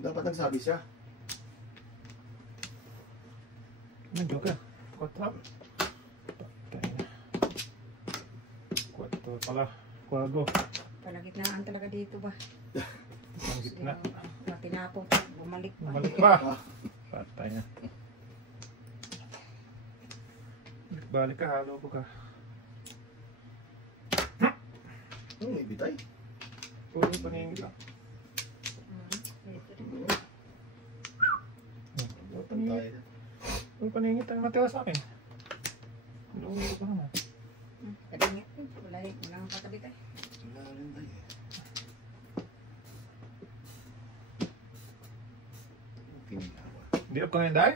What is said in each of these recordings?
Dapat nagsabi siya. Joker. 4. Pala. Kwago. Palagitnaan talaga dito ba? Ang gitna. Tinapong. Bumalik pa. Bumalik pa. Patay na. Balik ka, halo ko ka. May bitay. Puro paningit lang. Puro paningit ang natira sa akin. Lulo ko naman. Kadingit. Wala rin. Wala kang katabi tayo. Wala rin tayo. Hindi up ka ngayon, Day?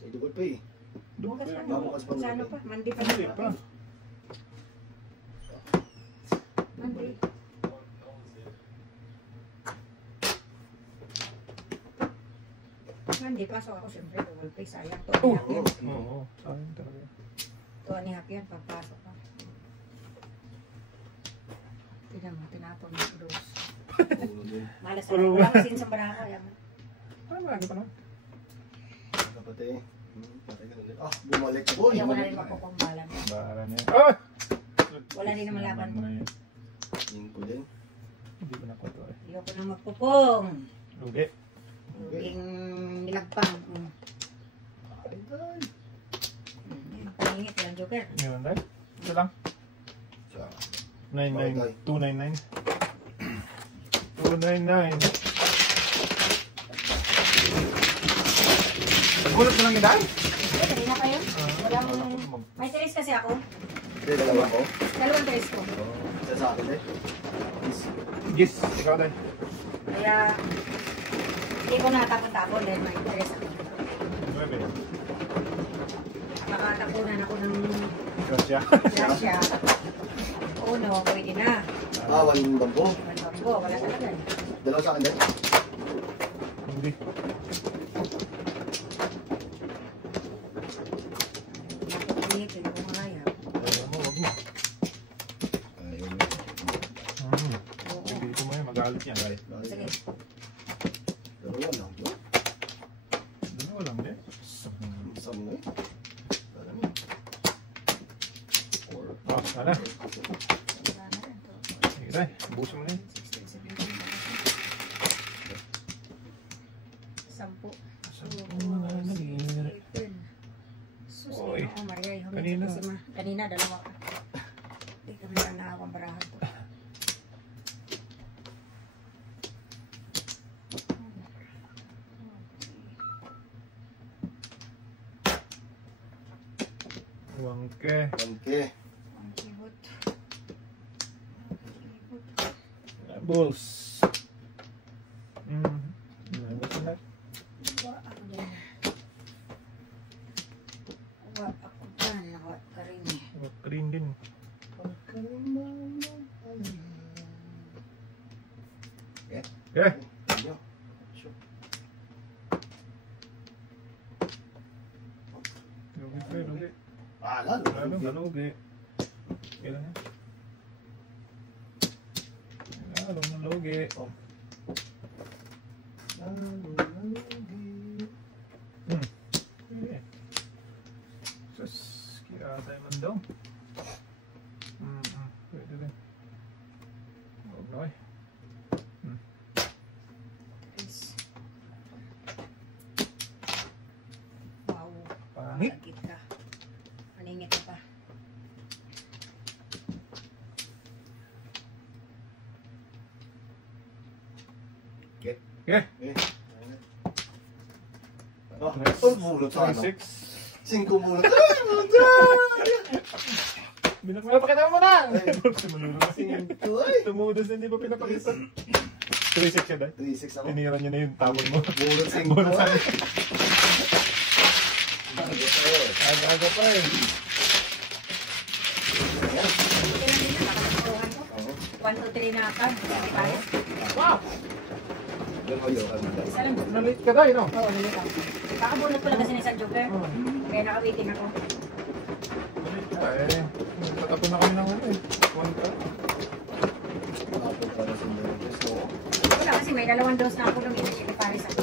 May dugot pa eh. Bukas pa. Babukas pa. Sa ano pa? Mandi pa. Hindi pa. Mandi. Mandi, pasok ako siyempre. Tuwal pa. Sayang to. Oo. Sayang talaga. Tuwa ni Hapyan. Papasok pa. Tignan mo. Tinapon mo. Rose. Malas na. Wala kasi sa barako. Ano ba? Ano pa naman? Kapatid. Bumalik ako. Hindi ako na rin makukumbalan. Bahala niya. Ah! Wala rin naman laban ko. Yung ko din. Hindi ko nakuha ito eh. Hindi ako na magpupong. Lugi. Yung nilagpang. Ay, tay. Pangingit lang, Joker. Ngayon, Day? Ito lang. 299. 299. Gulot mo lang yung Day? Hindi na kayo. Walang... May teres kasi ako. Hindi, dalawa ko. Dalawang teres ko. Isa sa akin eh. Gis, ikaw Day. Kaya... Hindi ko natapon-tapon dahil may teres ako. 9. Makatapunan ako ng... Gracia. Grasya. Uno, pwede na. Walang bambo. Bambo, wala talaga. Dalawa sa akin din. Hindi. Pangingit, hindi ko makaya. Ayaw mo, wag mo. Ayaw mo. Dito mo yun, magalit yan. Sige. Dalawa lang. Dalawa lang din. Isang mo eh. Oh, sana. Sige Day, buso mo na yun. 10. Oy, Kanina. kanina. Kanina, dalawa ka. Hindi kami lang nakakang barahan to. Wangke. Bangke. Ang kibot. Bulls. Basta na. Wa ako dyan. Wa ako dyan. Wa ka rin eh. Green din. Okay. Lugi pa, lugi. Lalo, lugi. Kailan yan? Lalo na lugi. Sus, kaya tayo man daw. Pwede rin. Huwag na eh. Wow. Pangit. Pagkit ka. Paningit ka pa. Okay. Bulot sa ano? 26. 5 bulot. Binakmala, pakita mo na! Ay. Tumudos na hindi pa pinapakita. 36 ka dahil. 3-6 ako. Tinira niya na yung tabon mo. Bulot 5. Bulot sa akin. Aga pa eh. Kailan din na, nakakatuhan ko. 1, 2, 3 na ka. Hindi tayo. Wow! Isa lang. Nalit ka dahil, no? Oo, nalit ako. Kakabunot ko lang kasi ni San Joker. Kaya nakawiting ako. Nalit ka eh. Tatapon na kami ng ano eh. 1 ka. Wala kasi Kasi may 2 dose na ako nung initially pares ako.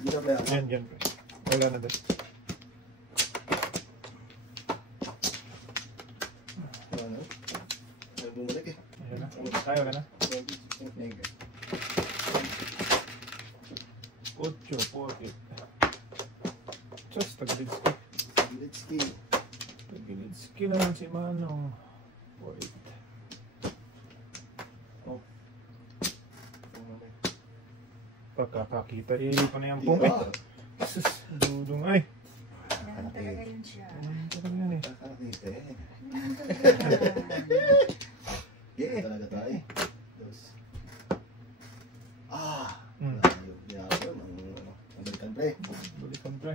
Hindi na ba yan? Yan. Wala na din. Ano? Ano bumalik eh? Ayan na. Kaya ka na. 8, 4, 8. Just Tagilidski. Let's see. Tagilidski lang si Manong. 4, 8. Oh. Pagkakakita, pa na yung pong. Sus, dudong ay. Ganun talaga yun siya. Ano talaga yan eh. Kakakita eh. Ganun talaga. Yeah, talaga tayo. Dos. Hmm. Layo. Yaman. Ang balikan pre. Balikan pre.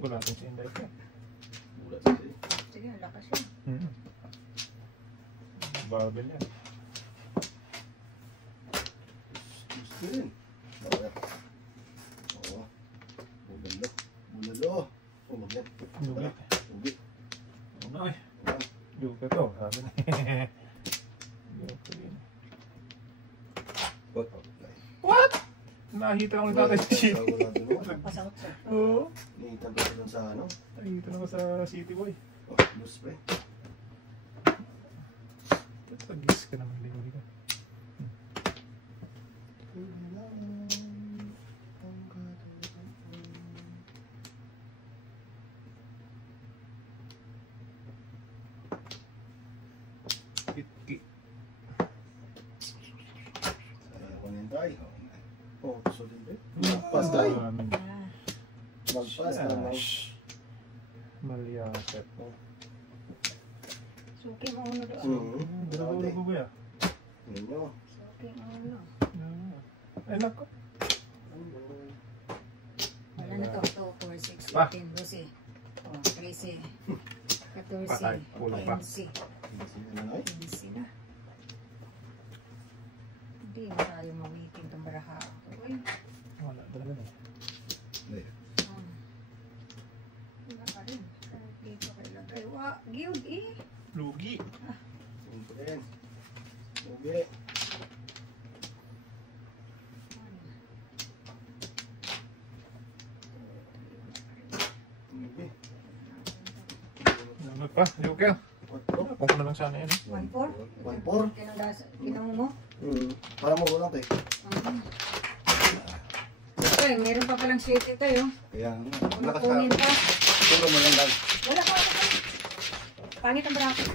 Wala natin si Inday ka. Bulat siya eh. Sige, ang lakas yun. Babel yan. Gusto rin. Oo. Oo. Bulalo. Bulalo. Ulog yan. Lugi. Ugi. Ano ay? Lugi to. Sabi na. Lugi yun. What? Nakita ko ni Tatay Steve. Pasahot siya. Oo. Nakita ba doon sa ano? Nakita na ko sa City Boy. Oh, loose pre. Tagis ka naman. Liwali ka. Kitki. Kunin tayo. Oh, gusto din pre. Magpas tayo. Magpas na lang. Malyakap. Suki mo uno doon. Dalawa ko ba yan? Yun nyo. Suki mo uno. Ay nako. Wala na to. 2, 4, 6, 15, 12. Oh, 13. 14. Patay. Kulang pa. 15. Sino na lang? 15 na. Hindi na tayo mawiting itong baraha. Uy. Wala talaga na. Hindi. Wala ka rin. Dito kailagay. Giyod eh. Lugi. Yun po rin. Ugi. Ugi. Ano pa? Lugi. Kung ko na lang sana yan. 1-4. 1-4. Kinang mo? Para mo kulang tayo. Siyempre, meron pa palang sweater tayo. Kaya nga. Wala Lakas kunin ka. pa. Puro mo lang lang. Wala pa. Pangit ang bracket.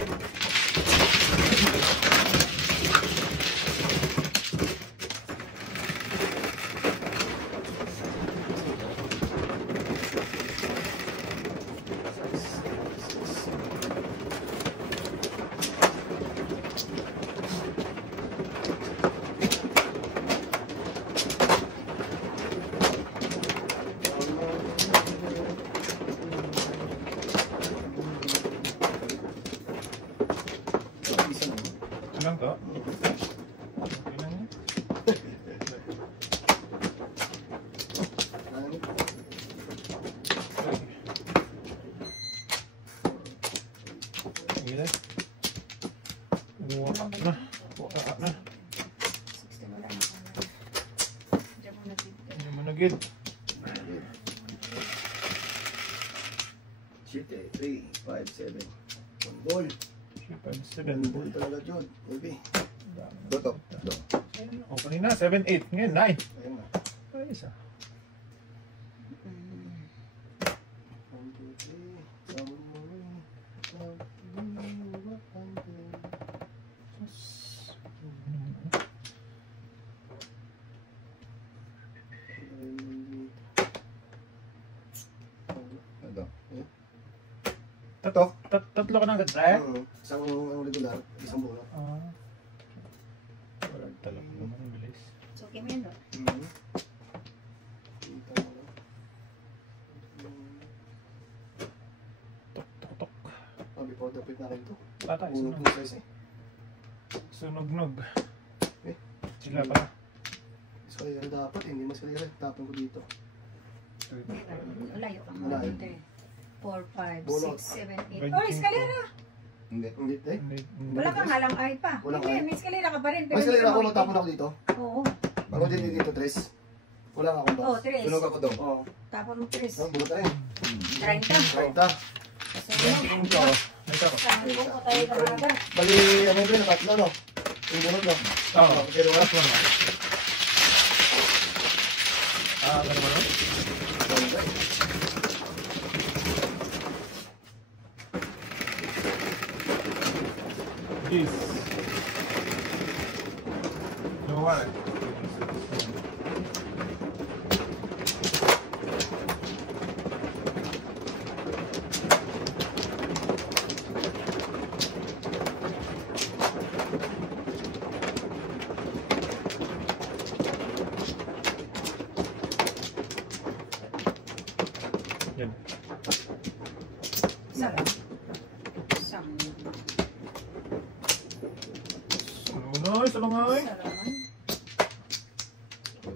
Ilang to? Ilang yan? Sige. Buwaka na. Buwaka na. 60 wala na. Diyan mo natin. Hindi mo nagid. Shit eh. 3, 5, 7. One ball. 7. One ball talaga, Jod. Maybe. Doto. O kanina, 7, 8. Ngayon, 9. Ayun na. Ay, isa. 1, 2, 3. Sama mo rin. Ito. Tatlo ka ng ganda eh? Isang regular, isang bola. Wala talaga naman bilis. Suki mo yun doon. Tok. Before the pit na rin ito. Bata, isa Unod na. yung size eh. Sunog-nog. Eh. Sila pala. Escalera dapat, hindi mas escalera. Tapon ko dito. Layo ka Malayo. mga dito eh. 4, 5, Bunot. 6, 7, 8. Ganyan Oh, ko. eskalera! Hindi eh. Wala kang alang ay pa. Walang Hindi, ay. may eskalera ka pa rin. May escalera ako, magtapon ako dito. Oo. Ako din dito, Tres. Wala nga akong Oo, box. 3. Sunog ako daw. Oo. Tapon mo 3. Oh, bulot na rin. 30. 30. Kasunod. Ito. Ito. Sabi ko ko tayo kamaga. Bali, ano ba yun? Tatlo, no? Yung bulot, no? Oo. Pero wala. Last one. Ano ba no? Peace. Lumawa eh. Yan. Sarap. Sarap. Salungay, salungay. Salaman.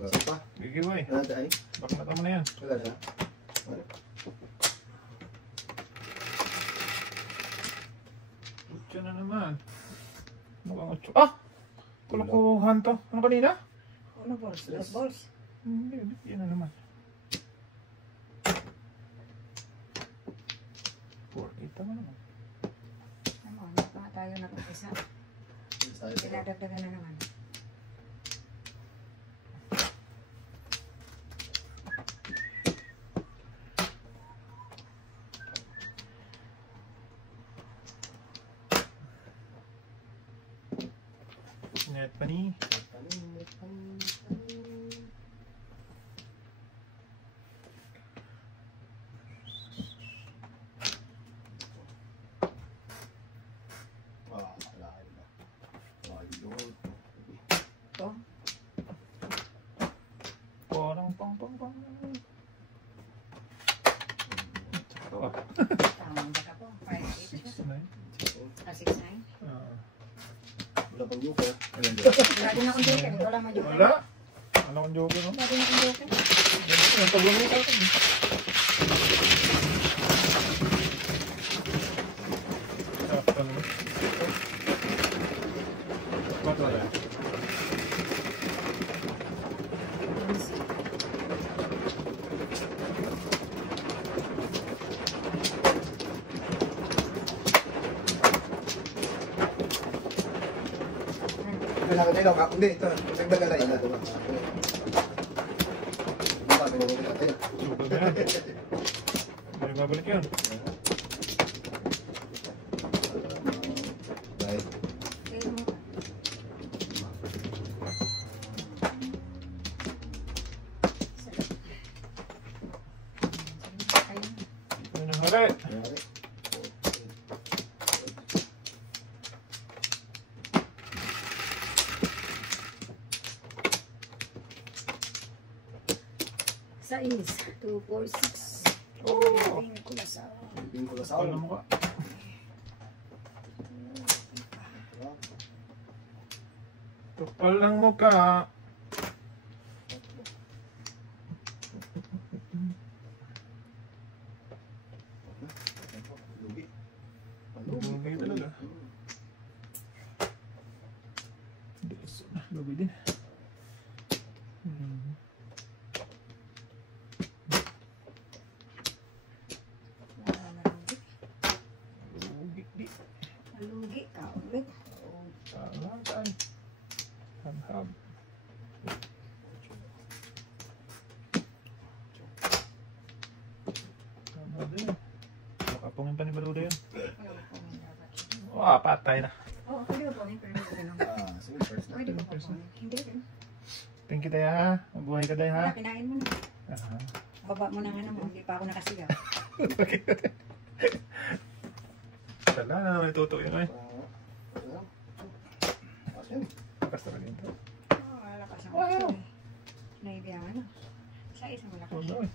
Isa pa. Gigiway. Wala tayo. Bakit mo na yan? Wala na. Utyo na naman. Mukhang utyo. Ah! Kulukuhan to. Ano kanina? Ano balls? Love balls? Hindi, yan na naman. 4-8 naman naman. Ano, hindi pa tayo nakapisa. Tayo. Pinadagdagan na naman. Net pa ni. Ito. Parang pang. Ito ah. Tamang baka po. 5, 8. 6-9. 6, 9. Wala pang joker. Ayan daw. Wala din akong joker. Wala mo joker. Wala. Ano kong joker no? Wala din akong joker. Ang tablong mo sa akin. Ito naman. Ba't wala? Kailangan tayo. Hindi, ito. Sagdag ka tayo. Joker na yan. Hindi babalik yan. Right. Okay mo. Ayun. Ano nang hali? Sais. 2, 4, 6. Oh! Kulasaw. Wala mo ka. Kapal ng mukha. Lugi talaga. Lugi din. Lugi di. Malugi ka ulit. Tama tayo. Hab-hab. Tama din. Makapungin pa ni Baluda yun. Patay na. Oo, pwede ba po? Pwede ba ganun? Pwede ba po? Hindi rin. Thank you tayo ha. Mabuhay ka tayo ha. Wala, kinain mo na. Aha. Baba mo ng ano mo. Hindi pa ako nakasigaw. Tala na naman ituto yun eh. Lakas talaga yun. Oo, malakas ang action eh. Naibiyangan na. Sa isang malakas. Todo eh.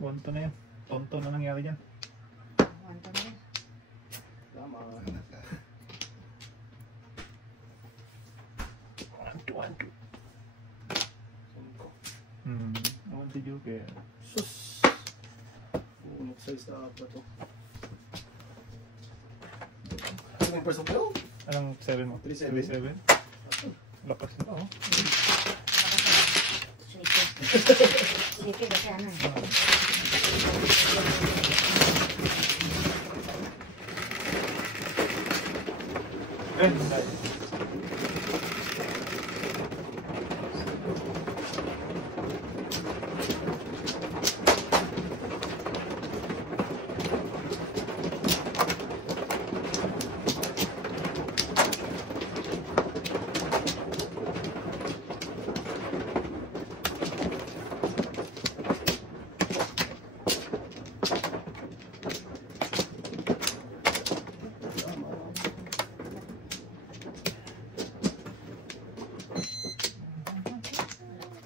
Wanto na yan. Tonto na nangyari dyan. Wanto na rin. 1-2. Sangko. Ang si Joker. Sus! Unok size na apa to. Ano yung person ko? Anong 7 mo? 3-7. 3-7. Lakas na oh. Sneaky kasi ano eh.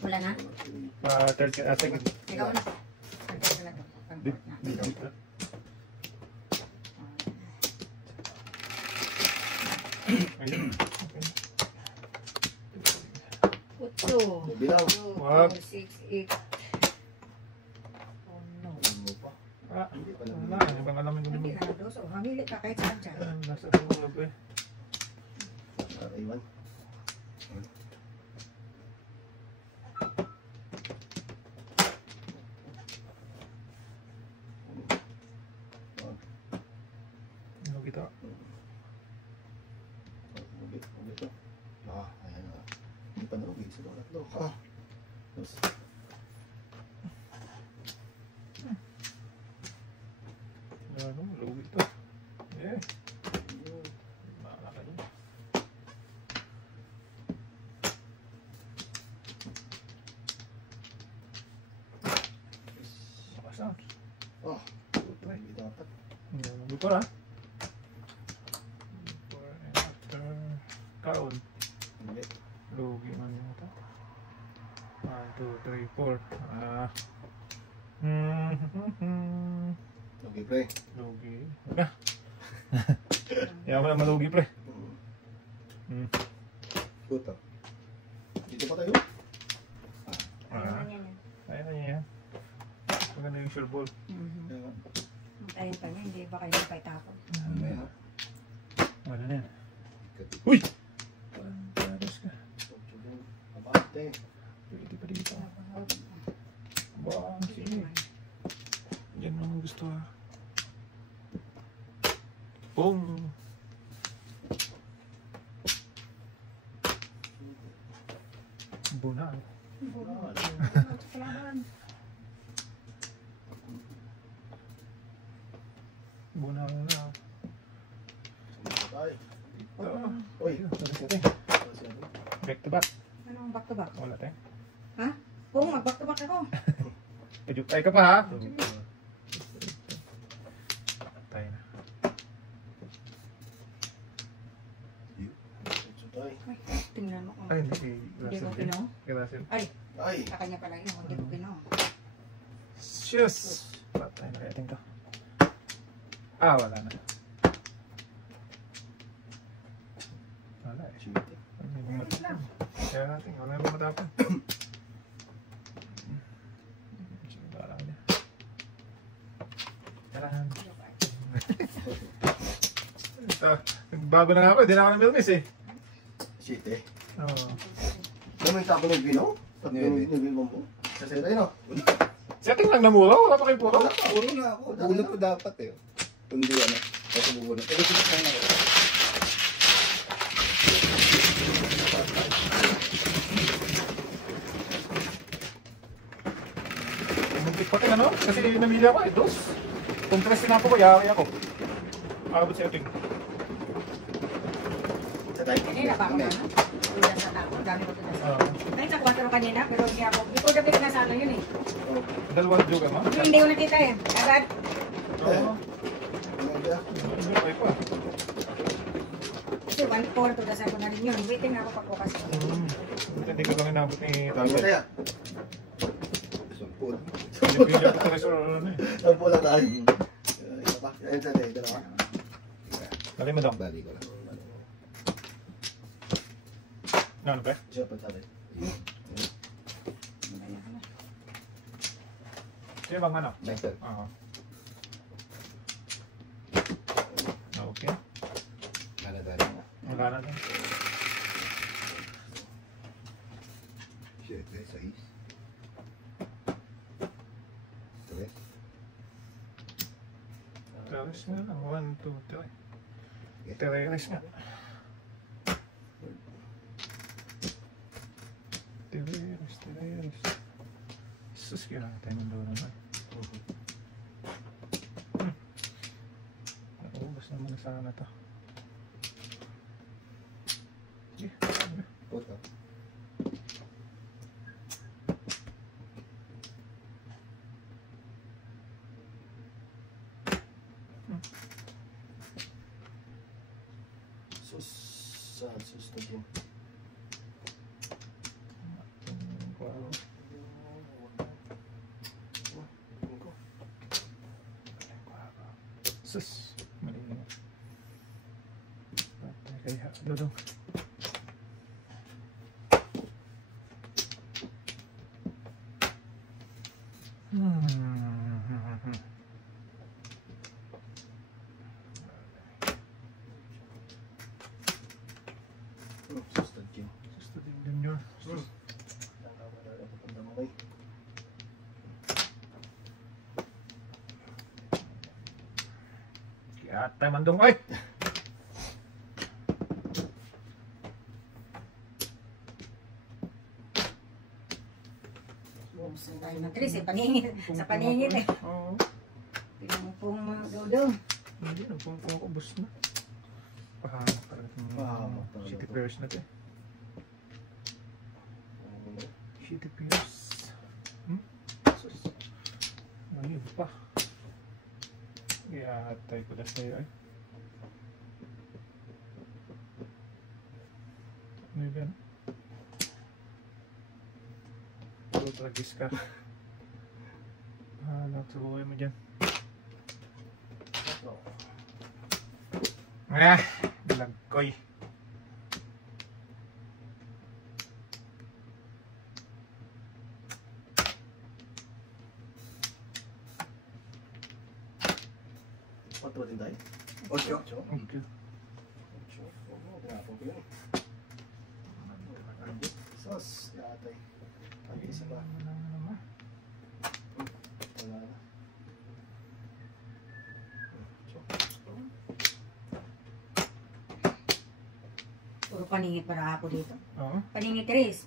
Wala na? Third, second. Ikaw na. Ikaw na to. Dito. Ayun. Utso. Bilang. 2, 4, 6, 8. Oh no. Ano pa? Hindi pa lang. Wala. Ibang alamin ko Hindi din. na doso. Mamili ka kahit saan dyan. Nasa tulog eh. Iwan. Ano kita? Ulit to. Ayan na. Hindi pa na-uwi. Sino ka tatlo? Dos. Ano? Lugi ito. Eh. Maalala yun. Lakas na. Hindi dapat. Before ha? Before and after. Kaon. Hindi. Lugi man yun ito. 1, 2, 3, 4. Okay, pre. Lugi. Wala. Kaya ko na malugi pre. Puta. Dito pa tayo? Ayaw na niya yan. Ayun na yan. Maganda yung sure ball. Ayun pa niya. Hindi ba kayo napaitapon? Ayan. Wala na yan. Uy! Paras ka. Abante. Pwede pa dito. Bang, sige. Yan naman gusto ha. Boom! Bunal. Bunal na. Ay. Ito. Uy. Back to back. Anong back to back? Wala tayo. Ha? Oo, mag-back to back ako. Ay ka pa ha? Tayo na. Ay, tingnan mo. Ay, hindi. Hindi ko pinaw. Gracias. Ay, Ay. sa kanya pala yun. Hindi ko pinaw. Shush! Patay na kaya ito. Ah, wala na. Wala eh. Cheating. Kaya natin, wala na matapon. Sige, wala lang niya. Tarahan. Bago na nga ako, hindi na ako na-milmiss eh. Shit eh. Oo. Alam mo yung tapo ng vino? Tapo ng vino mo? Kasi tayo no? Setting lang na mura, wala pa kayo puro. Wala pa, puro na ako. Bunot ko dapat eh. Kundi ano, kasi bubunot. Eh, gusto ko na ako. Muntik pa ano? Kasi namili ako eh, dos. Kung 3 na ako, yari ako. Abot setting. Sa tayo. Kanina ba ako na? Tulas sa tapo. Dami ko tulas. Oo. Ay, sa 4 kanina, pero hindi ako. Hindi ko dapat na sa ano yun eh. Dalawang joke mo? Hindi ko nakita eh. Agad. Oo. Ano Okay pa. Kasi 1-4, tulas ako na rin yun. Waiting ako pagbukas ko. Hindi ko lang inabot ni Ano Tatay. kaya? Sumpod. Pinipili ako sa resort ano eh. Ang pula tayo. Isa pa. Ayun sa tayo. Dalawa. Dali mo daw. Bali ko lang. Ano ba? Siya pa tatay. Sino bang ano? Master. Oo. Okay. Nalagay na. Wala na din. Shit, guys, sa is. Tres. Teres nga lang. 1, 2, 3. Teres nga. Teres. Sus, kailangan tayo ng daw naman. Naubos naman na sana to. Sige. Puta. Sus na din. Sus, mali na. Kaya, dudong. Sus na din. Sus, din yun. Kaya tayo mandong, ay! Bumsa tayo ng Tris, paningin. Sa paningin eh. Oo. Pinangpong mga dudong. Hindi, nagpungpung ko, bus na. Pahamak talaga itong Pahamak talaga Shitty to. Pairs na ito eh. Shitty Pairs. Sus. Ayun pa. Kaya tayo ko na sa'yo ay. Ano yun yan? Puro tragis ka. Nagsubuhay mo dyan. Ah! Lagkoy. Quanto ba din tayo? Ocho. Okay. Oo, tinapon ko yun. Sus, yatay. Ay, isa ba? Wala na. Puro paningit para ako dito. Oo. Paningit Tris.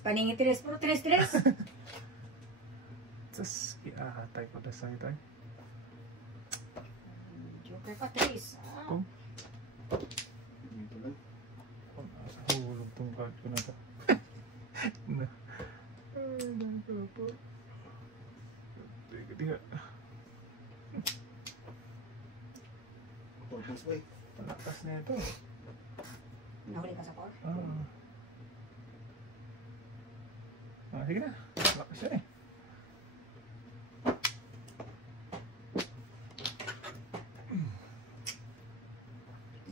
Puro Tris. Sus, iatay ko na sa'yo tayo. Joker ka Tris. Kung Dito lang. hulog tong card ko na to. Na. Ay, dami ko na po. Tiga. Purpose way. Palakas na ito. Nahuli ka sa core. Sige na. Lakas siya eh.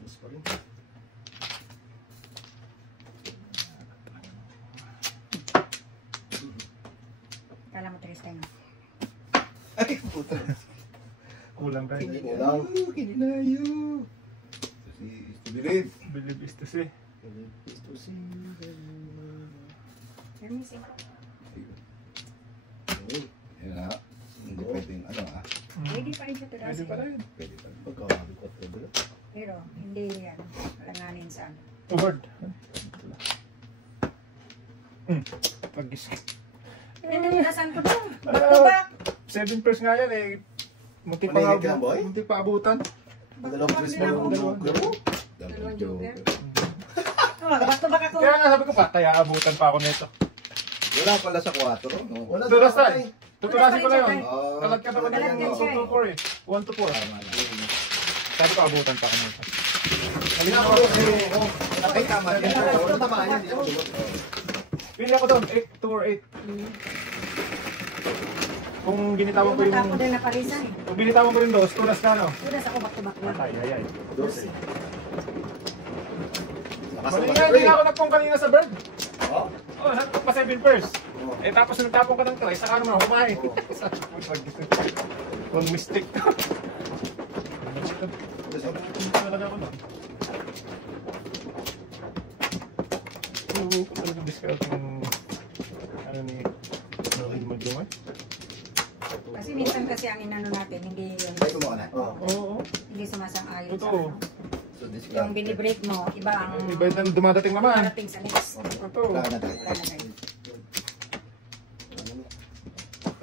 Sus pa rin. Kala mo Tris tayo. Ay, puta. Kulang tayo. Kulang. Kininayo. Si Istubirin. Believe is to see. Ito si... Hermes eh. Ayun. Yan na. Hindi pwedeng ano ah. Pwede pa rin siya Tris. Pwede pala yun. Pwede pa. Pagkawali ko at pwede. Pero hindi yan. Langanin sa ano. Word. Pagis. Nasaan ko doon? Back to back. 7 pairs nga yan eh. Munti pa Maningit ka, boy? Munti pa abutan. Dalawang Chris pa yung joker mo. Dalawang joker. Back to back ako. Kaya nga sabi ko pa, kaya abutan pa ako nito. Wala pala sa 4, no? Wala Dulas sa tayo. Tutunasin ko na yun. Oh, Kalat ka naman Kalat ng ka siya 2 to 4 eh. 1 to 4. Tama na. Sabi ko abutan pa ako nito. Halina ko eh. Ay, tama yan. Ito tama yan. Pili ako doon, 8, 2 or 8. Kung binitawan ko Mata ko yung... din na parisan eh. Kung binitawan ko yung dos, tulas ka no? Udas ako back to back na. Ay. Dos eh. Mali nga, hindi ako nagpong kanina sa bird. Oo. Oh, hantok pa 7 first. Oh. Eh tapos nagtapon ka ng try, saka naman kumain. Oh. One mistake. Talaga ako lang. Oo, talagang discount yung ano ni Noel Magdumay. Kasi minsan kasi ang inano natin, hindi yung Ay, kumuha na. Oh. Oo. hindi sumasang-ayon sa Totoo. ano. So, this Yung binibreak mo, iba ang Iba yung dumadating naman. parating sa next. Totoo. Wala na tayo. Wala na tayo.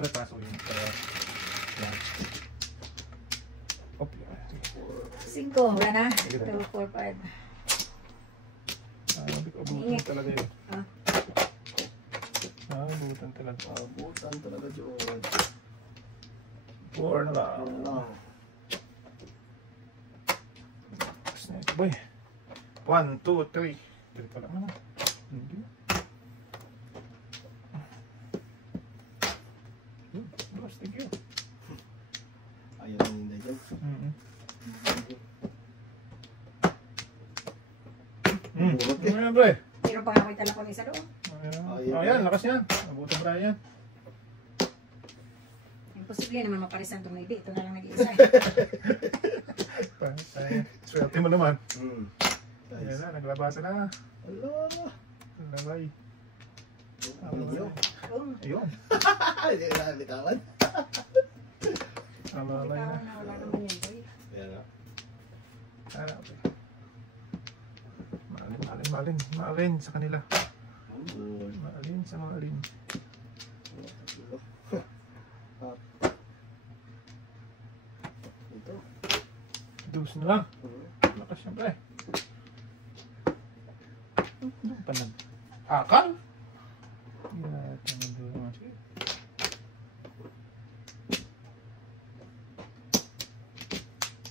Pasok yun. Cinco, wala na. 2, 4, 5. Hindi ko abutan talaga yun. Ah. Abutan talaga. Abutan talaga, George. 4 na lang. Oh. Boy. 1, 2, 3. Dito pa lang na. Hindi. Boss, thank you. Ayaw na hindi dyan. Burot eh. Ayan, pre. Pero pag ako'y tala ko ng isa doon. Ayan, lakas yan. Abutan pa yan. Imposible naman maparisan itong hindi. Ito na lang nag-iisa. Swerte mo naman. Guys. Ayan na, naglabasan na. Ala. Labay. Ano yun? Ayun. Hindi na nalitawan. Alalay na. Wala naman yun, boy. Pero, Maalin sa kanila. good. Maalin sa mga alin. Ito. Dos na lang. Lakas yan, pre. Doon pa nag-akal? Yeah, tama doon naman siya.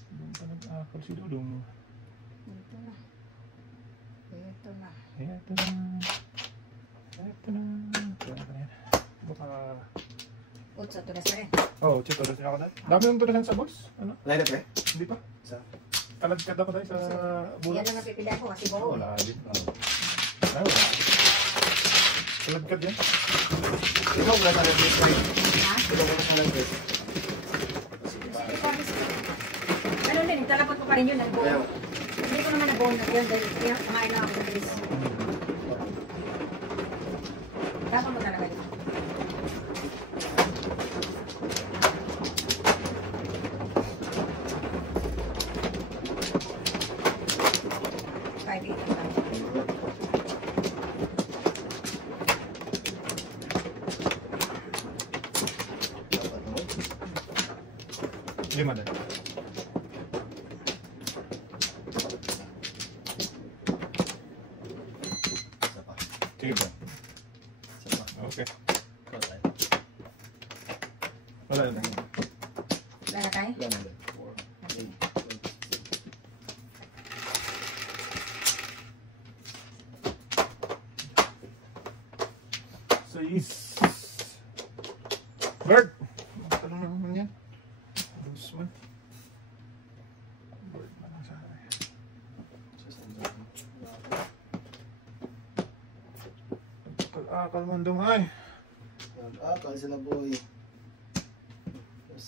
Doon pa nag-akal si Dudong. Ito na. Ito na. Ito na. Ito na. Kaya na yan. Baka... Utso, ito na sa rin. Oh, chito na siya ako dahil. Dami yung tunasan sa box. Ano? Line up eh? Hindi pa. Sa? Talagkad ako dahil sa Yan bulas. lang ang pipilihan ko kasi buo. Wala din. Ay, wala. Talagkad yan. Ikaw wala na rin this time. Ha? Ikaw wala na rin this. Ano din, talapot ko pa rin yun. Nagbuo. Kaya, Hindi ko naman nabuo na yun dahil kaya kumain lang ako ng bilis. Tapos mo talaga yun. Lima din. isa pa. Sige ba? Isa pa. Okay. Wala. Wala na. Wala na tayo? Wala na rin. 6. Bird! Ano naman yan? Busman. Bird man ang sa akin. Pag-akal man dumay. Nag-akal sila boy. Yes.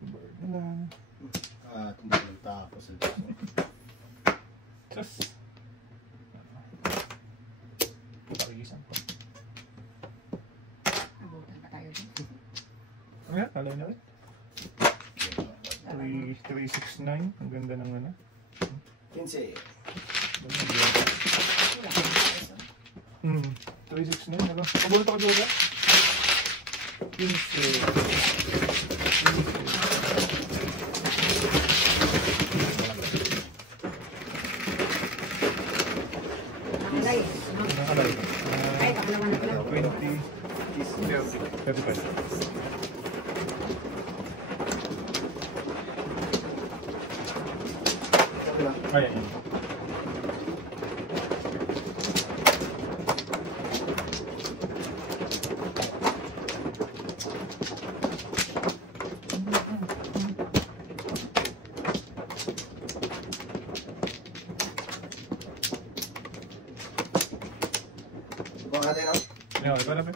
Bird na lang. Tumagal tapos. Just. Pakikisan ko. Abutan pa tayo din. Ayan, alay na rin. 369. Ang ganda ng ano. 15. Wala pa tayo. 369. Ano? Pabulot ako dito. 15. Nakalay. Nakalay. Ay, pakalaman na pala. 20. 35. Ayan. natin, no? Ayaw, iba na ba?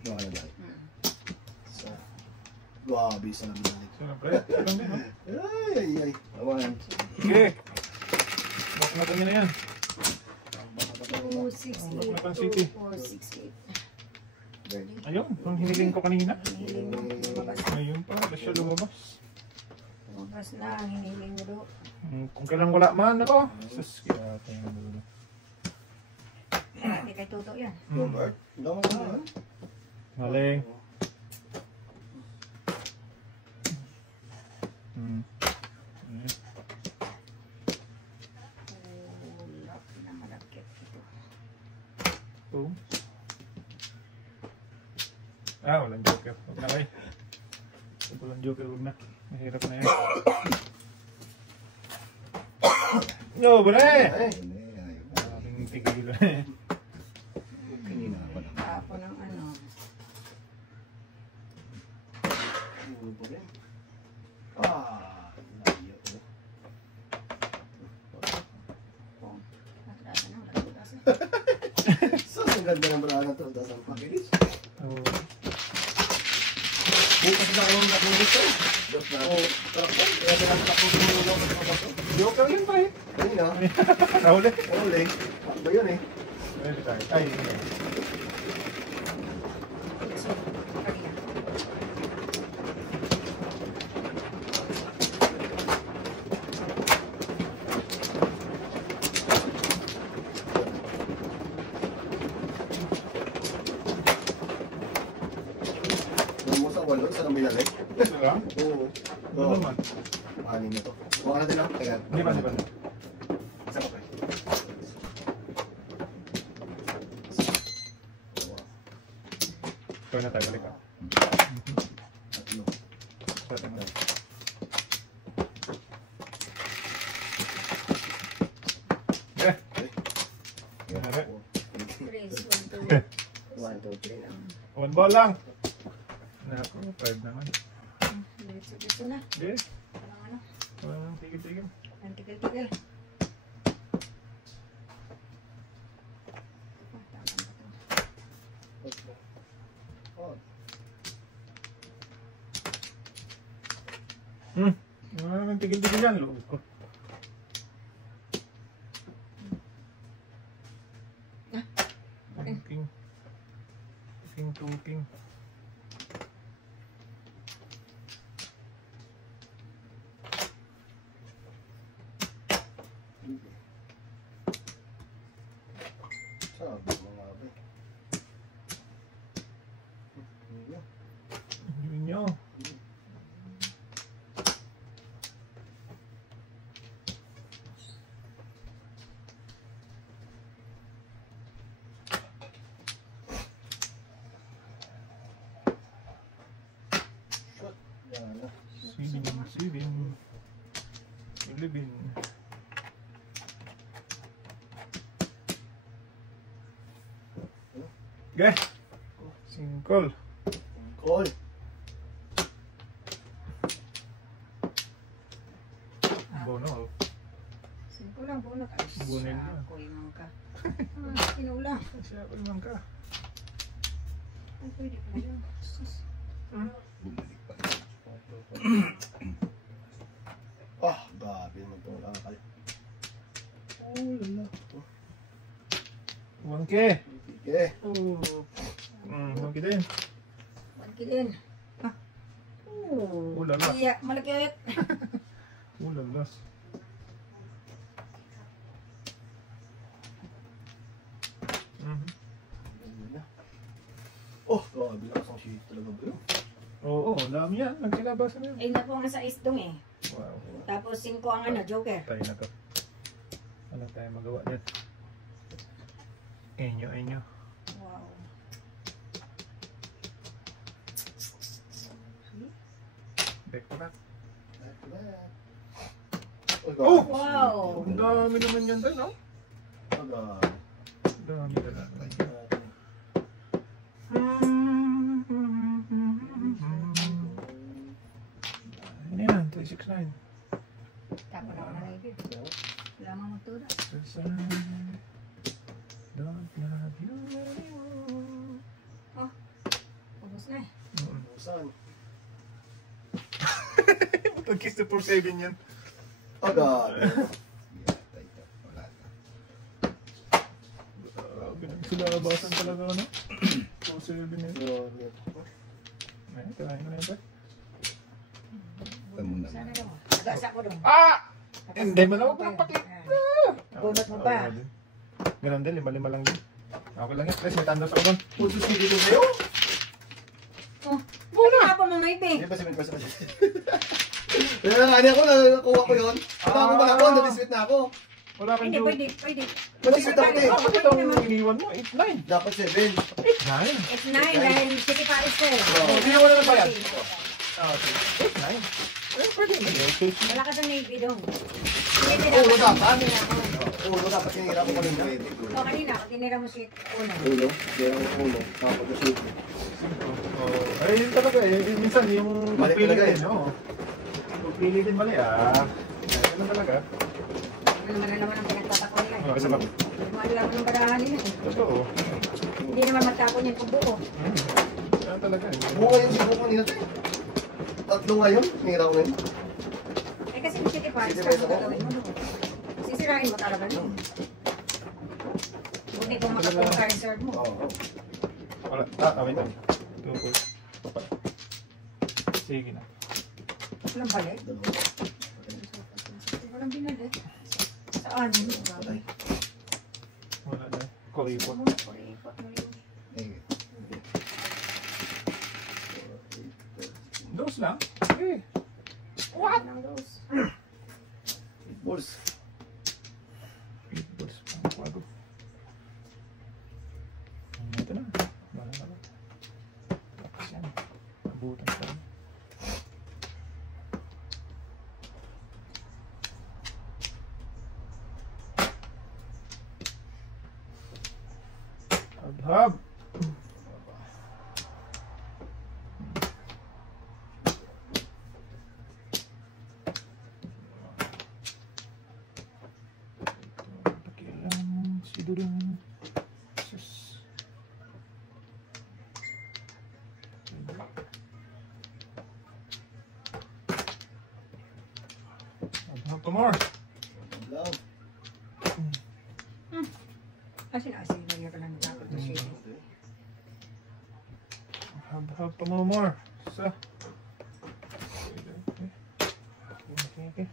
Ano ka na tayo? Sa... Grabe, sa nabinalik. Sarap pre. Sarap din, no? Ay. Awan. Sige. Bak na kami na yan. 2, 6, 8, Bakla City. 2, 4, 6, 8. Ready? Ayun, yung hiniling ko kanina. Hiniling mo. Lumabas. Ayun pa, wala siya lumabas. Lumabas na ang hiniling mo do. Kung kailang wala man ako. Sus, kaya ako yung dulo. Hindi kay Toto yan. Robert, gawin mo naman. Maling. Ulap na malakit ito. Boom. Walang joker. Huwag na kayo. Walang joker, huwag na. Mahirap na yan. No, bre! Ay. Maraming tigil. Kanina pa lang. Tapo ng ano. Ulo pa rin. Layo. Oh, natrasa na. Wala natrasa. So, ang ganda ng braga to. Tapos ang pakilis. Bukas na kayo nakulit to. Joke na. Oh, sarap po. Kaya na lang tapos yung ulo ko sa bato. Joker yun pa eh. Kanina, Nahuli. uling. Ba yun eh? Pwede tayo. Ay, So, kanina. Nung mo sa walo, isa nang binalik. diba? Oo. Ano naman? Anin na to. Huwag natin lang. Teka. Di ba, di ba? Isa pa pa. Kaya na tayo, balik ka. Tatlo. Pwede mo. Okay. Ano? 3, 1, 2, 3 lang. One ball lang. Naku, 5 naman. Diretso na. Hindi. Parang ano. Walang tigil-tigil. Ang tigil-tigil. Oh, Wala naman tigil-tigil yan. Loob ko. King. King. sabi mga abe. Yun nyo. Yan na. 7. 11. Okay. Singkol. Call. Bono. Simple lang, buno ka. Bunil na. Ako yung ka. Kinula. Kasi ako naman ka. Ay, pwede ko yun. Sus. Bumalik pa. Grabe naman itong lakal. Oh, lala. 1K. Sige. Oh. 1K din. Malaki din. Ha? Oh, lala. Iya, malaki ulit. Oh, lala. Grabe lakas ang shit talaga bro. Oo, dami yan. Nagsilabasan na yan. Ay, napo nga sa isdong eh. Wow. Tapos 5 ang ano, joker. Tayo na to. Ano tayo magawa dyan? Enyo. Wow. Back to back. Oh! Wow. Ang dami naman yan tayo, no? Grabe. Ang dami talaga. Ano yan? 369. Tapos ako na lang yun. Wala mang magtura. Cause I don't love you anymore. Ubus na eh. Saan? Mag-kiss na 4-7 yan. Agad. Wala na. Sulabasan talaga ano? 4-7 yan. Ay, tirahin mo na yan ba? Ito muna. Sana daw. Agasa ko daw. Ah! Hindi mo na huwag lang pakit. Bunot mo pa. Ganun din, 5-5 lang din. Okay lang yan. Tres, may tandas ako doon. Puso sige din sa'yo? Oh, buna pa mga ibe. Hindi pa si Minpas. Kaya nga niya ako, nakuha ko yun. Kailangan ko pala ako, na-diswit na ako. Wala kang Hindi, joke. pwede. Na-diswit ako eh. Bakit itong iniwan mo? 8-9. Dapat 7. 8-9? It's 9 dahil City Paris eh. Hindi mo na nabayad. Ah, okay. 8-9? Eh, pwede. Wala ka sa Navy doon. Ulo dapat. Ulo dapat sinira ko kanina. O kanina, kung tinira mo si Uno. Ulo? Sinira ko ulo. Nakapag-shoot. Ay, yun talaga eh. Minsan yung Mali pagpili talaga eh. din, no? Pagpili din mali, ah. Ano talaga? Ano naman ang pinagtatako nila. Oh, isa lang. Hindi mo alam ng barahan nila. Totoo. Hindi naman magtapon yan kung buo. Ano talaga eh. Bunga yun si Bunga kanina tayo. Tatlo ngayon. Sinira ko ngayon. Eh kasi yung City Paris, City ano Paris ako. gagawin mo doon? Sisirain mo talaga doon. Buti kung makakuha ka reserve mo. Oo. Wala. Wait lang. Tungkol. Papa. Sige na. Walang balik. Walang binalik. Saan? Wala na. Kuripot. Kuripot mo yun. Dos lang? Eh. What? Anong dos? Balls. 8 balls. Ang kwago. Ito na. Wala na. Tapos yan. Abutan pa rin. Hab-hab. Pakialam si Dudong. Sus. Hab-hab pa more. Love. Asin-asin na niya ka lang dapat na siya. Hab-hab pa more. Isa. Okay.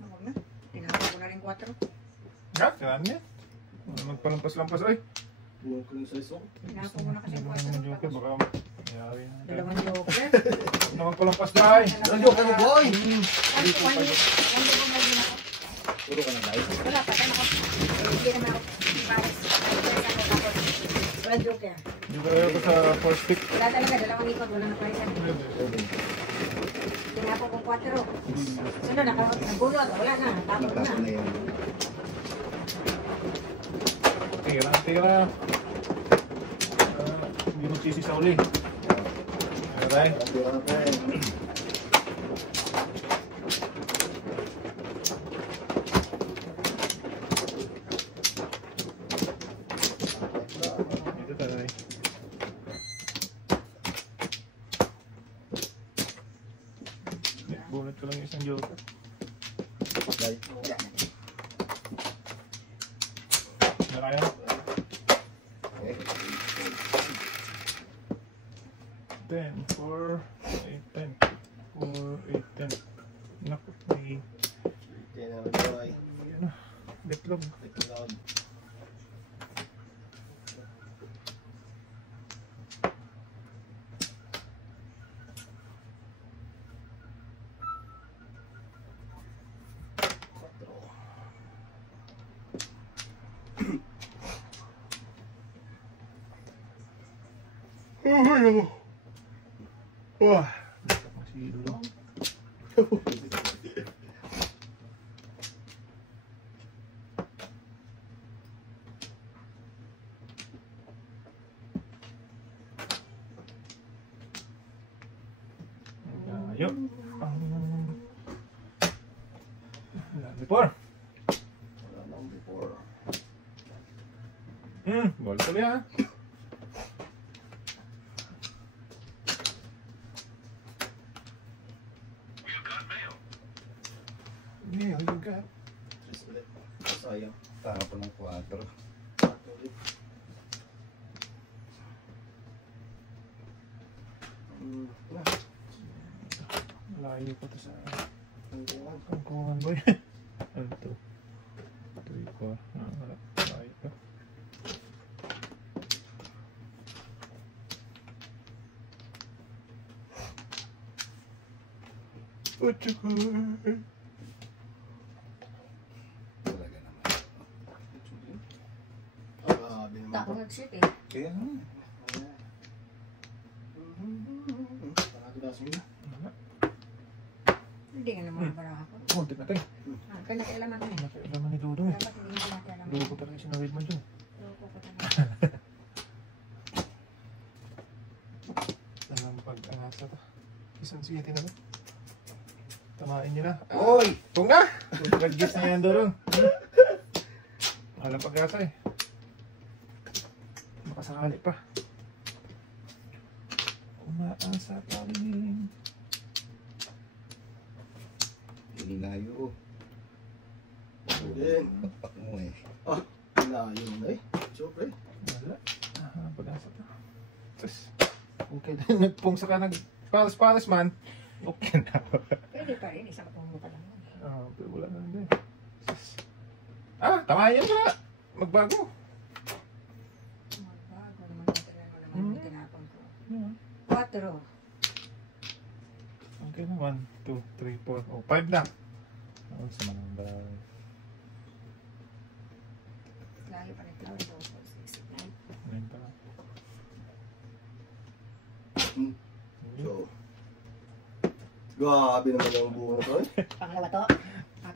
Huwag na. Tinapon ko na rin 4. Kailangan niya. Magpalampas-lampas ay. Buwan ko yung sa isong. Tinapon ko na kasi Ano 4. naman joker, baka mayari na. Dalawang joker. Magpalampas na ay. Ano yung ka mo, boy? Puro Puro ka na, guys. wala pa. Tama ko. Hindi naman ako. Paris. Wala joker. Joker ako sa first pick. Wala talaga. Dalawang ikot. Wala na parisan. Tinapon ko 4. Sunod, nabulot. Wala na. Tapon Nagkaso na. na yan. Tira. Hindi mo sisi sa uli. Alright. Puro ka na, friend. Ito tayo. Bunot ko lang yung isang joker. Guys. Nakaya? Okay. 10, 4, 8, 10. 4, 8, 10. Naku, may... Yan na, boy. Ayan na. Bitlog. Bitlog. Wah. Masih dulu. Yuk. Before. Wala nang before. Ball tuloy ha. Yeah, you got. Tres ulit. Sayang. Tapon ng 4. Quatro ulit. Wala. Malayo pa to sa Tangkuhan. kangkungan boy. Ano to? 3, 4. Wala. Malayo pa. Talaga naman. Grabe naman Tako to. nag-shoot eh. Kaya nga. Parado na Wala. Hindi ka naman baraha ko. Muntik na tayo. Kaya nakialaman ko eh. Nakialaman ni Dudong eh. Dapat hindi mo nakialaman. Loko talaga si Nawid man dyan. Loko ko talaga. Alam pag-asa to. Isang siyete na ba? Tamain niyo na. Oy! Kung na! Nag-gis na yan doon. Alam pag-asa eh. Makasakali pa. Umaasa pa rin. Hinayo. Din. Papak mo eh. Pinayo na eh. Siyempre. Wala. Pag-asa pa. Tapos, okay na. Nagpungsa ka nag-palas-palas man. Okay na. Pwede pa rin. Isang pungo pa lang. Pero wala na din. Tama yan na. Magbago. Magbago naman natin naman yung tinapon ko. 4. Okay na. 1, 2, 3, 4. 5 na. Ano sa manang ba? Layo pa rin. 2, 4, 6, 9. 9 pa lang. So. Grabe naman ang buo na to eh. Pangalawa to.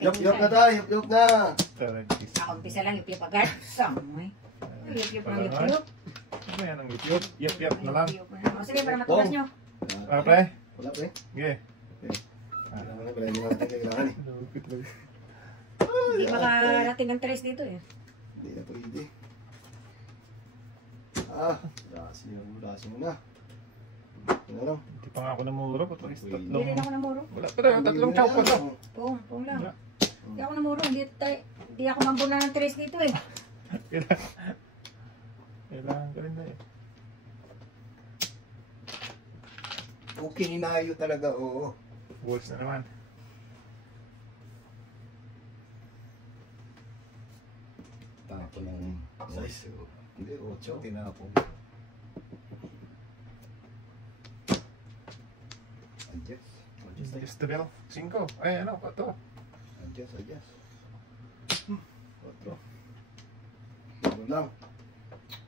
Yup na tayo. Yup na. Taragis. Umpisa lang yung agad. Samay. Yup lang yup. Ano yan ang yup? Yup na lang. Sige, para matulas nyo. Wala pre? Wala pre. Sige. Kailangan na. Kailangan natin kailangan eh. Lupit lang. Hindi makarating ang 3 dito eh. Hindi na pwede. Lasin mo na. Ano lang. Hindi pa nga ako namuro. Patagis Hindi tatlong. rin ako namuro. Wala pa tayo. Tatlong chow pa to. Pung lang. Wala. Hindi ako namuro. Hindi ako mambuna ng 3 dito eh. Kailangan ka rin na eh. Okay, hinayo talaga, oo. Balls na naman. Tapon ng Size. Hindi, 8. Tinapon. Adjust. Just the bell. 5. Ay ano pa to? Adjust. 4. Ano lang.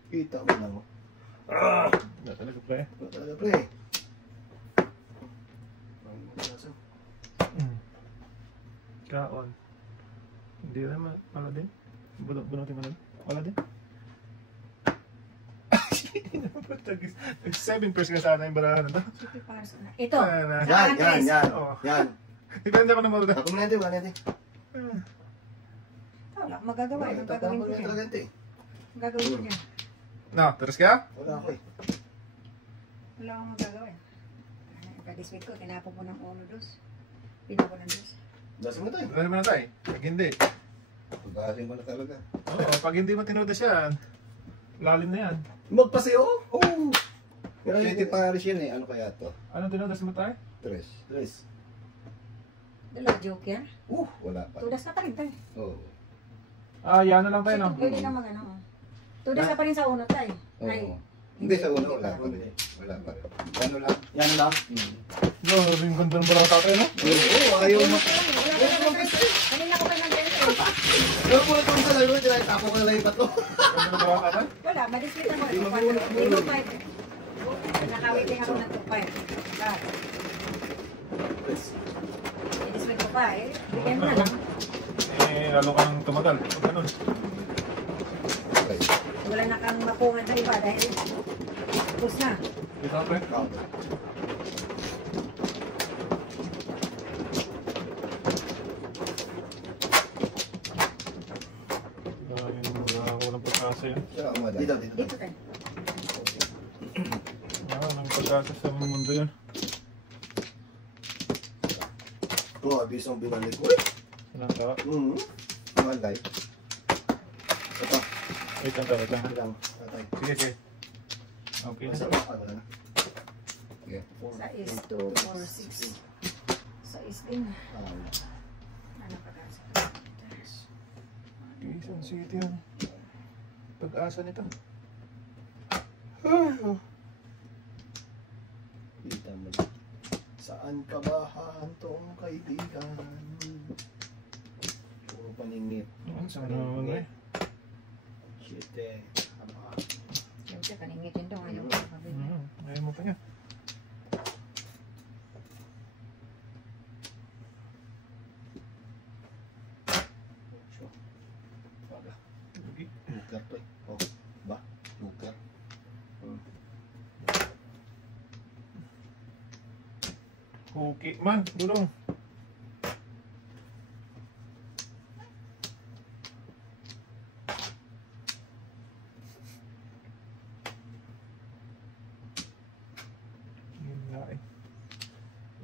Kita mo lang. Wala talaga pre. Wala talaga pre. Kaon. Hindi naman. Wala din. Bunutin mo na. Wala din. 7% ka sana yung barahan na to. Sige, para sa na. Ito. Yan. Oo. Yan. Depende ako na muna. Ako muna natin. Wala natin. Wala akong magagawa. Anong gagawin ko Tatapon na dyan? talaga natin. Anong gagawin ko dyan? No, teres ka? Wala ako eh. Wala akong magagawa. This week ko, tinapon ko ng 1, 2. Pinako ng 2. Lasin mo tayo. Wala naman na tayo. Pag hindi. Pag-aasin mo na talaga. Oo, pag hindi mo tinudas yan, lalim na yan. Magpasayo. Oo! 20 pares yan eh. Ano kaya to? Anong tinudas mo tayo? 3. Tres. Dala, joke yan. Wala pa. Tudas ka pa rin tayo. Oo. Yan na lang tayo, no? Pwede na mag-ano. Tudas ka pa rin sa uno tayo. Ay, Oo. Hindi sa una, wala pa. Hindi. Wala pa. Ano lang? Yan lang. Yo, rin ganda ng barang tayo, no? Oo, ayaw mo. Kanina ko pa nag-ganito. Wala po na itong sa lalo. Ako ka lang yung tatlo. Ganda ng barang tayo? Wala, madisplit na mo. Hindi mo pa. Nakawiting ako ng 2.5. Lahat. Tres. Madisplit ko pa eh. Bigyan mo na lang. Lalo kang tumagal. Pag ganun. Okay. Wala na kang mapungan sa iba dahil tapos na. Dito, pre. Tsaka umalay. Dito, dito. Dito tayo. Ang pag-asa sa mundo yun. Ito, abis ang binalik ko. Walang tawa. Umalay. Ito. Wait lang tawa, wait lang. Ito lang. Tatay. Sige, sige. Okay na. Basta pa, wala na. Sige. Size 2, 4, 6. Size din. Ano pag-asa? Quezon City yun. Pag-asa nito. Kita mo lang. Saan ka ba hahantong kaibigan? Puro paningit. Sana naman eh. Shit eh. Ama. Siyempre, kaningitin daw. Ayaw ko. Ayaw mo pa yan. Sure. Baga. Okay. Lugar to eh. Oh. Ba? Lugar. Okay man, dulong. Yun nga eh.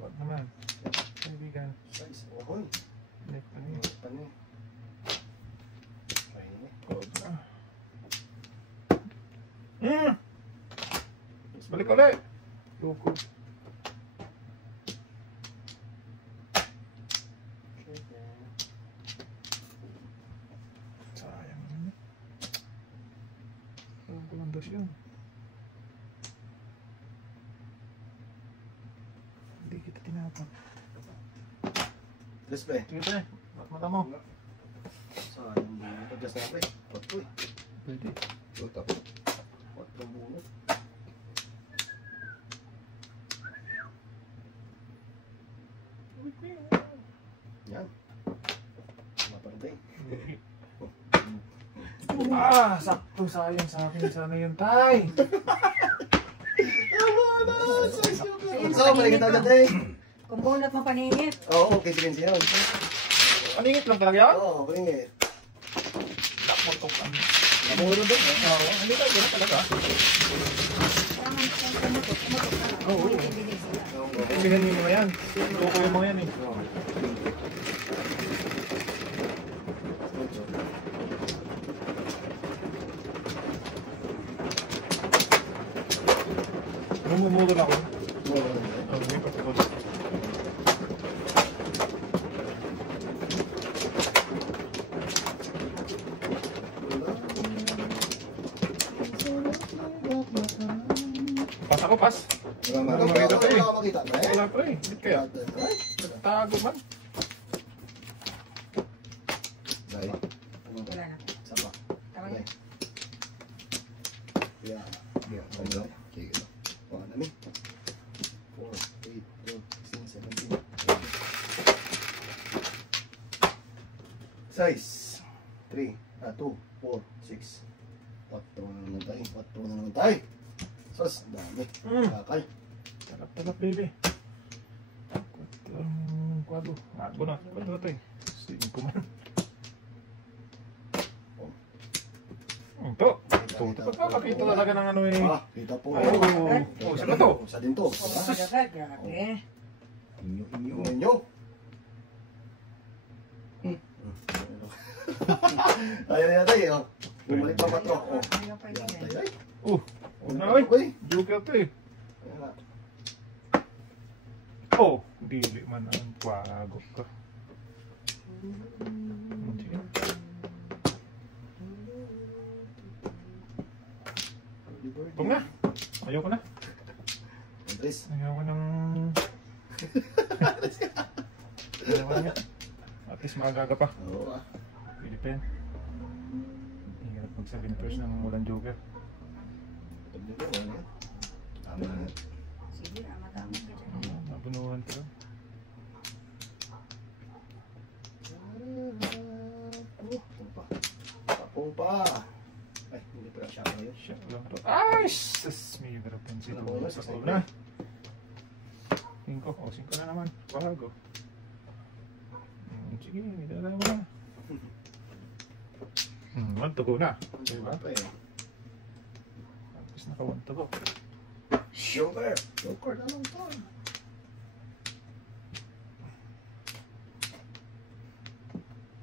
Wag naman. Kaibigan. Size. Ohoy. Hindi pa niya. Ano eh. Ayun eh. Wag na. Balik ulit. Loko. Sayang naman eh. Ang kulandas yun. Hindi kita tinapag. Tres pre. Sige tayo. Ba't mata mo? Sayang bunot. Adjust na pre. Patro eh. Pwede. Tutok. Patro bunot. Yan. Mapantay. Ah! Sakto sayang sa akin. Sana yun, tay! So, balik kita agad eh. Kung bunot mo paningit. Oo, okay, sige siya. Aningit lang talaga yan? Oo, bringit. Napuntok kami. Namuro doon. Oo, hindi ka gano'n talaga. Tama kumutok ka na. Oo. Bilis sila. Kaibigan mo naman yan. Loko yung mga yan eh. Namumuro ako. Oh, may patikos. Pas ako, pas. Wala Wala makita pa eh. Wala makita pa eh. Wala pa eh. Ba't kaya? Tago man. Dahil. Wala na. Sapa. Tama na. Yeah. Yeah, ano? Sige. One, ano? 4, 8, 12, 16, 17. Size. 3, 2, 4, 6. 4 na naman tayo. 4 na naman tayo. Sos, dami. Kakal. Talap-talap, baby. Kwado. Ako na. Kwado ito eh. 5 man. Ito. Ito. Pagkakakita talaga ng ano eh. Ah, kita po. Oh, saan na to? Sa din to. Agad, grabe. Inyo. Inyo. Ayaw na tayo. Oh. Bumalik pa patro. Oh. Ayaw pa Yan yun. tayo. Ay. Una oy. Joker to eh. Ayan na. Oh, dili man ang kwago ka. Sige. Huwag na. Ayoko na. Andres. Ayoko ng... Ayoko na yan. At least magaga pa. Oo ah. Philippine. Hirap mag-7 first ng walang joker. Tignan mo, ano yan? Tama na. Sige, tama ka dyan. Nabunuhan ko. Tapong pa. Tapong pa. Ay, hindi pala siya ngayon. Shit lang to. Ay! Sus! May hirap din si Tulo sa una. 5. O, 5 na naman. Bago. Sige, dala mo na. Magtugo na. Diba? Pa eh. Naka-1 to go. Joker. Joker na lang to.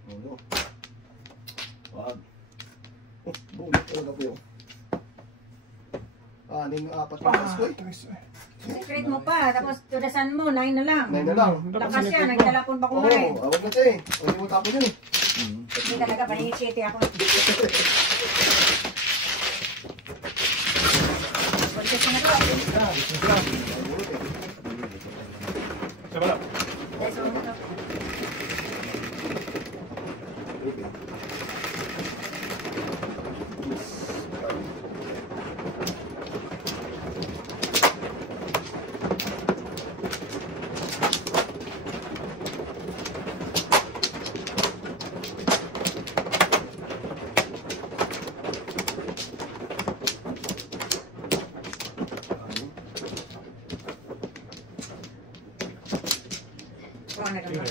Ano? Wag. Oh, bulit talaga po yun. Aning apat yung last ko eh. Tres eh. Secret mo pa, tapos tudasan mo, 9 na lang. 9 na lang. Lakas yan, nagtalapon pa kumain. Oo, awag na tayo eh. Huwag mo tapon yun eh. Hindi talaga, paningit-chiti ako. Podcast na to. Sa bala. Dahil sa mga to. Wala na Sige. lang.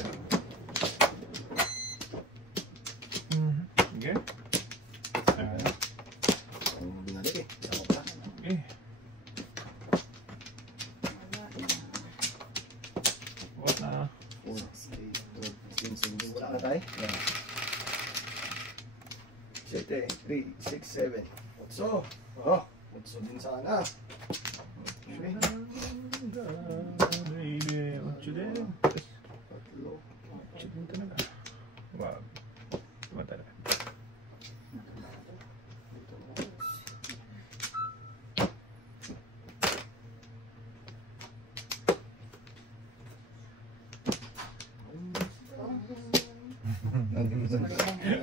Sige. Ang binalik eh. Sama pa. Okay. What na? 4, 8, 12, 15, 16. Wala na tayo. 7, 3, 6, 7. Otso. Oh, otso din sana. Okay. Baby, what you did? Tatlo. What you did talaga? Wow. Tama talaga.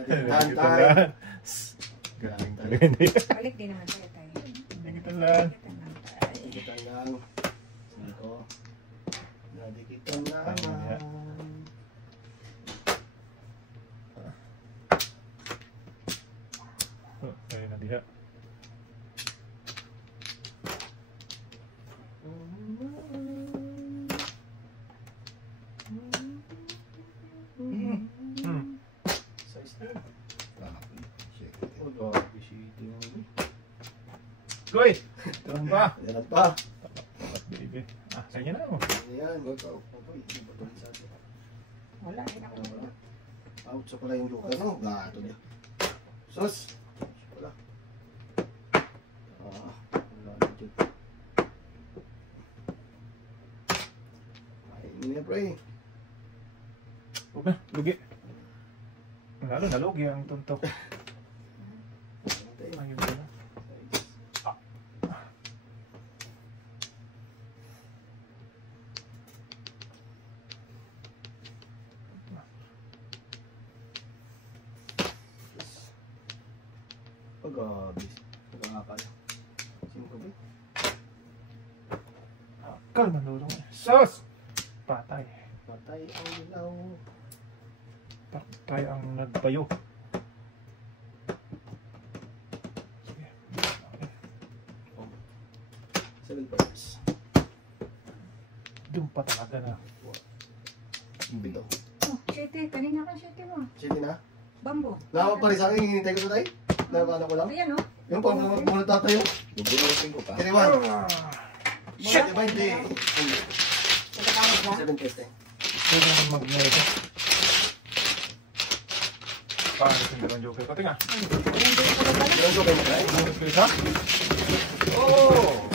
Tahan tayo. Galing talaga hindi. Balik din naman tayo tayo. Dikitan lang. Dikitan lang. Siko. Nadikitan naman. Oh, ayun na diha. Size na. Goy! Turun pa. Yan pa. Dapat baby. Ah, kanya na oh. Ayan. Opo, hindi ba ito sa atin? Wala, hindi na ako. Out sa pala yung joker, no? Gato niya. Sus! Wala. Wala na dyan. Ay, hindi na, pre. Huwag na, lugi. Lalo nalugi ang tuntok. Ayun na. Pag-abis. Pag-akal. Sino ba? Kalma lulong. Sus! Patay. Patay ang ilaw. Patay ang nagtayo. Sige. 7 parts. Doon pa talaga na. Bito. Oh, chiti, kanina ka chiti mo. Sige na. Bambo. Nakapa pa rin sa akin, hinihintay ko na tayo. Napaano ko lang. Ayan oh. Yung pang muna tatayo. Bubunutin ko pa. Kiniwan. Shit! Diba hindi? Nagkatawag ba? 7 testing. Pwede nang mag-meron. Paano yung dalawang joker ko? Tingnan. Ayan, hindi ko pala. Meron ko kayo na tayo. Ano yung ha? Oh!